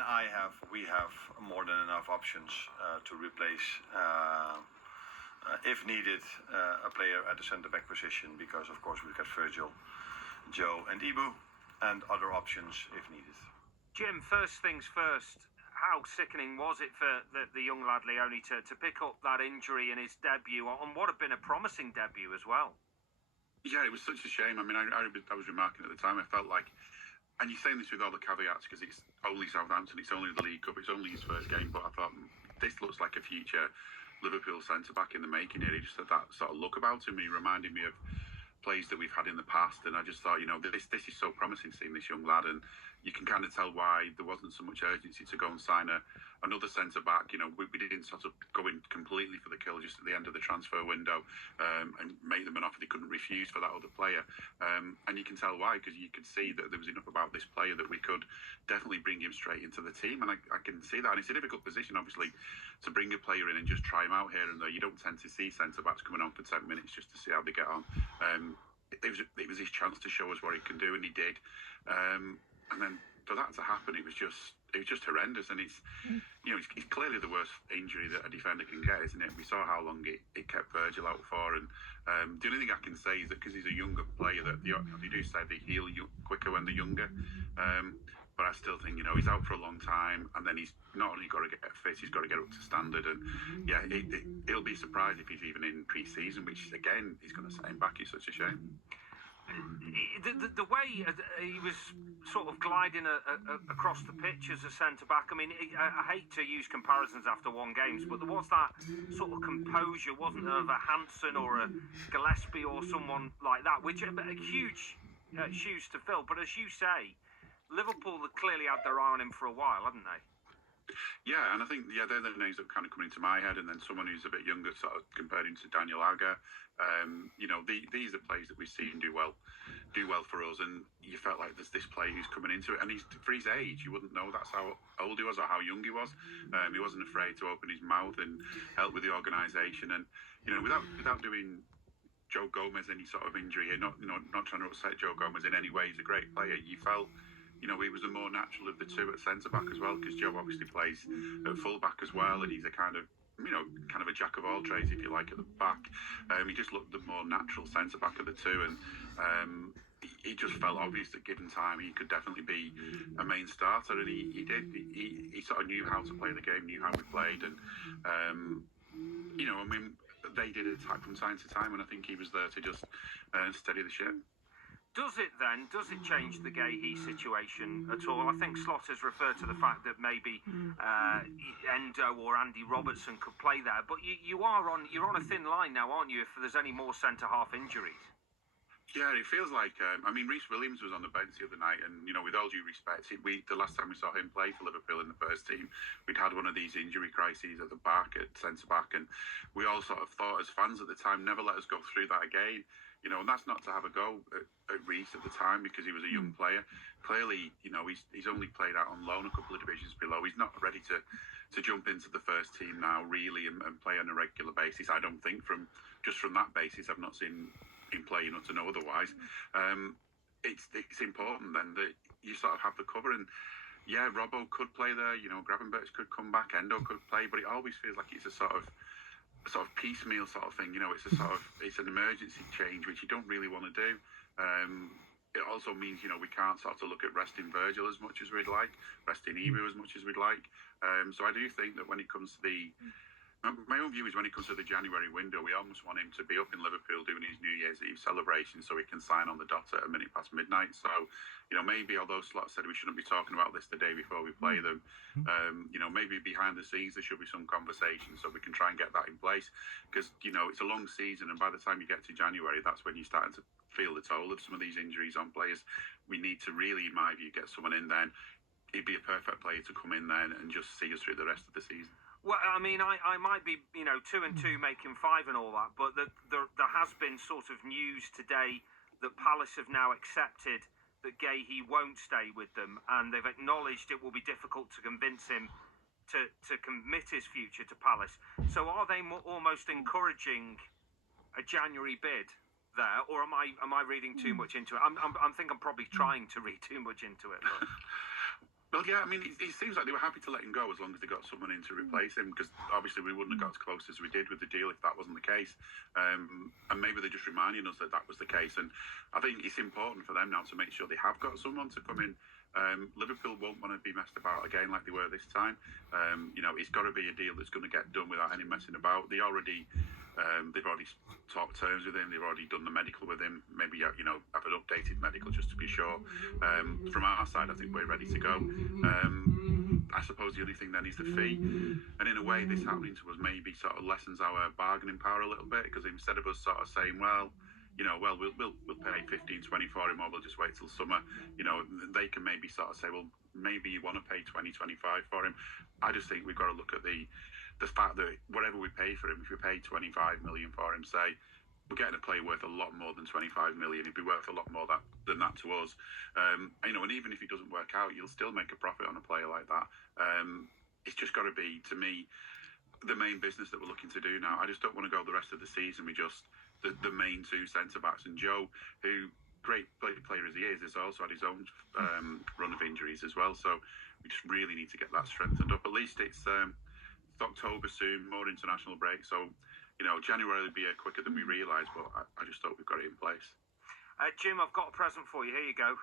and we have more than enough options to replace, if needed, a player at the centre-back position, because of course we've got Virgil, Joe and Ibu, and other options if needed. Jim, first things first, how sickening was it for the young lad Leone to pick up that injury in his debut, on what had been a promising debut as well? Yeah, it was such a shame. I mean, I was remarking at the time, I felt like, and you're saying this with all the caveats because it's only Southampton, it's only the League Cup, it's only his first game, but I thought this looks like a future Liverpool centre-back in the making here. He just had that sort of look about him. He reminded me of players that we've had in the past, and I just thought, this is so promising seeing this young lad, and you can kind of tell why there wasn't so much urgency to go and sign another centre-back. We didn't sort of go in completely for the kill just at the end of the transfer window and make them an offer they couldn't refuse for that other player. And you can tell why, because you could see that there was enough about this player that we could definitely bring him straight into the team, and I can see that. And it's a difficult position, obviously, to bring a player in and just try him out here and there. You don't tend to see centre-backs coming on for 10 minutes just to see how they get on. It was his chance to show us what he can do, and he did. And then for that to happen, it was just horrendous. And it's clearly the worst injury that a defender can get, isn't it? We saw how long it kept Virgil out for, and the only thing I can say is that because he's a younger player, that they do say they heal quicker when they're younger. But I still think, he's out for a long time, and then he's not only got to get fit, he's got to get up to standard. And yeah, it'll be surprised if he's even in pre-season, which again is going to set him back. It's such a shame. The way he was sort of gliding across the pitch as a centre-back, I mean, I hate to use comparisons after one game, but there was that sort of composure, wasn't there, of a Hansen or a Gillespie or someone like that, which are huge shoes to fill. But as you say, Liverpool had clearly had their eye on him for a while, hadn't they? Yeah, and I think they're the names that kind of come into my head, and then someone who's a bit younger, sort of compared him to Daniel Agger. These are players that we've seen do well for us, and you felt like there's this player who's coming into it, and he's for his age, you wouldn't know that's how old he was or how young he was. He wasn't afraid to open his mouth and help with the organisation, and without doing Joe Gomez any sort of injury here, not trying to upset Joe Gomez in any way. He's a great player. You felt, he was the more natural of the two at centre-back as well, because Joe obviously plays at full-back as well, and he's a kind of a jack of all trades, if you like, at the back. He just looked the more natural centre-back of the two, and it just felt obvious that given time he could definitely be a main starter, and he did. He sort of knew how to play the game, knew how we played, and they did attack from time to time, and I think he was there to just steady the ship. Does it change the Gahey situation at all? I think Slot has referred to the fact that maybe Endo or Andy Robertson could play there, but you're on a thin line now, aren't you, if there's any more centre-half injuries? Yeah, it feels like, Reece Williams was on the bench the other night, and, with all due respect, the last time we saw him play for Liverpool in the first team, we'd had one of these injury crises at the back, at centre-back, and we all sort of thought as fans at the time, never let us go through that again. And that's not to have a go at Reece at the time, because he was a young player. Clearly, he's only played out on loan a couple of divisions below. He's not ready to jump into the first team now, really, and play on a regular basis. I don't think from that basis, I've not seen him play enough to know otherwise. It's important then that you sort of have the cover, and yeah, Robbo could play there. Gravenberch could come back, Endo could play, but it always feels like it's a sort of piecemeal sort of thing. It's an emergency change, which you don't really want to do. It also means, we can't sort of look at resting Virgil as much as we'd like, resting Ibu as much as we'd like. So I do think that when it comes to my own view is when it comes to the January window, we almost want him to be up in Liverpool doing his New Year's Eve celebration so he can sign on the dot at a minute past midnight. So, maybe although Slot said we shouldn't be talking about this the day before we play them, maybe behind the scenes there should be some conversation so we can try and get that in place. Because, it's a long season, and by the time you get to January, that's when you're starting to feel the toll of some of these injuries on players. We need to really, in my view, get someone in then. He'd be a perfect player to come in then and just see us through the rest of the season. Well, I mean, I might be, 2 and 2 making 5 and all that, but there has been sort of news today that Palace have now accepted that Gahey won't stay with them, and they've acknowledged it will be difficult to convince him to commit his future to Palace. So are they almost encouraging a January bid there, or am I reading too much into it? I think I'm probably trying to read too much into it. But... Well, yeah, I mean, it seems like they were happy to let him go as long as they got someone in to replace him, because obviously we wouldn't have got as close as we did with the deal if that wasn't the case. And maybe they're just reminding us that that was the case. And I think it's important for them now to make sure they have got someone to come in. Liverpool won't want to be messed about again like they were this time. It's got to be a deal that's going to get done without any messing about. They've already talked terms with him. They've already done the medical with him. Maybe have an updated medical just to be sure. From our side, I think we're ready to go. I suppose the only thing then is the fee, and in a way, this happening to us maybe sort of lessens our bargaining power a little bit, because instead of us sort of saying, well, we'll pay 15, 20 for him, or we'll just wait till summer. They can maybe sort of say, well, maybe you want to pay 20, 25 for him. I just think we've got to look at the fact that whatever we pay for him, if we pay 25 million for him, say, we're getting a player worth a lot more than 25 million. He'd be worth a lot more than that to us. And even if he doesn't work out, you'll still make a profit on a player like that. It's just got to be, to me, the main business that we're looking to do now. I just don't want to go the rest of the season with just the main two centre-backs. And Joe, who, great player as he is, has also had his own run of injuries as well. So we just really need to get that strengthened up. At least it's October soon, more international break. So, January will be quicker than we realise, but I just thought we've got it in place. Jim, I've got a present for you. Here you go.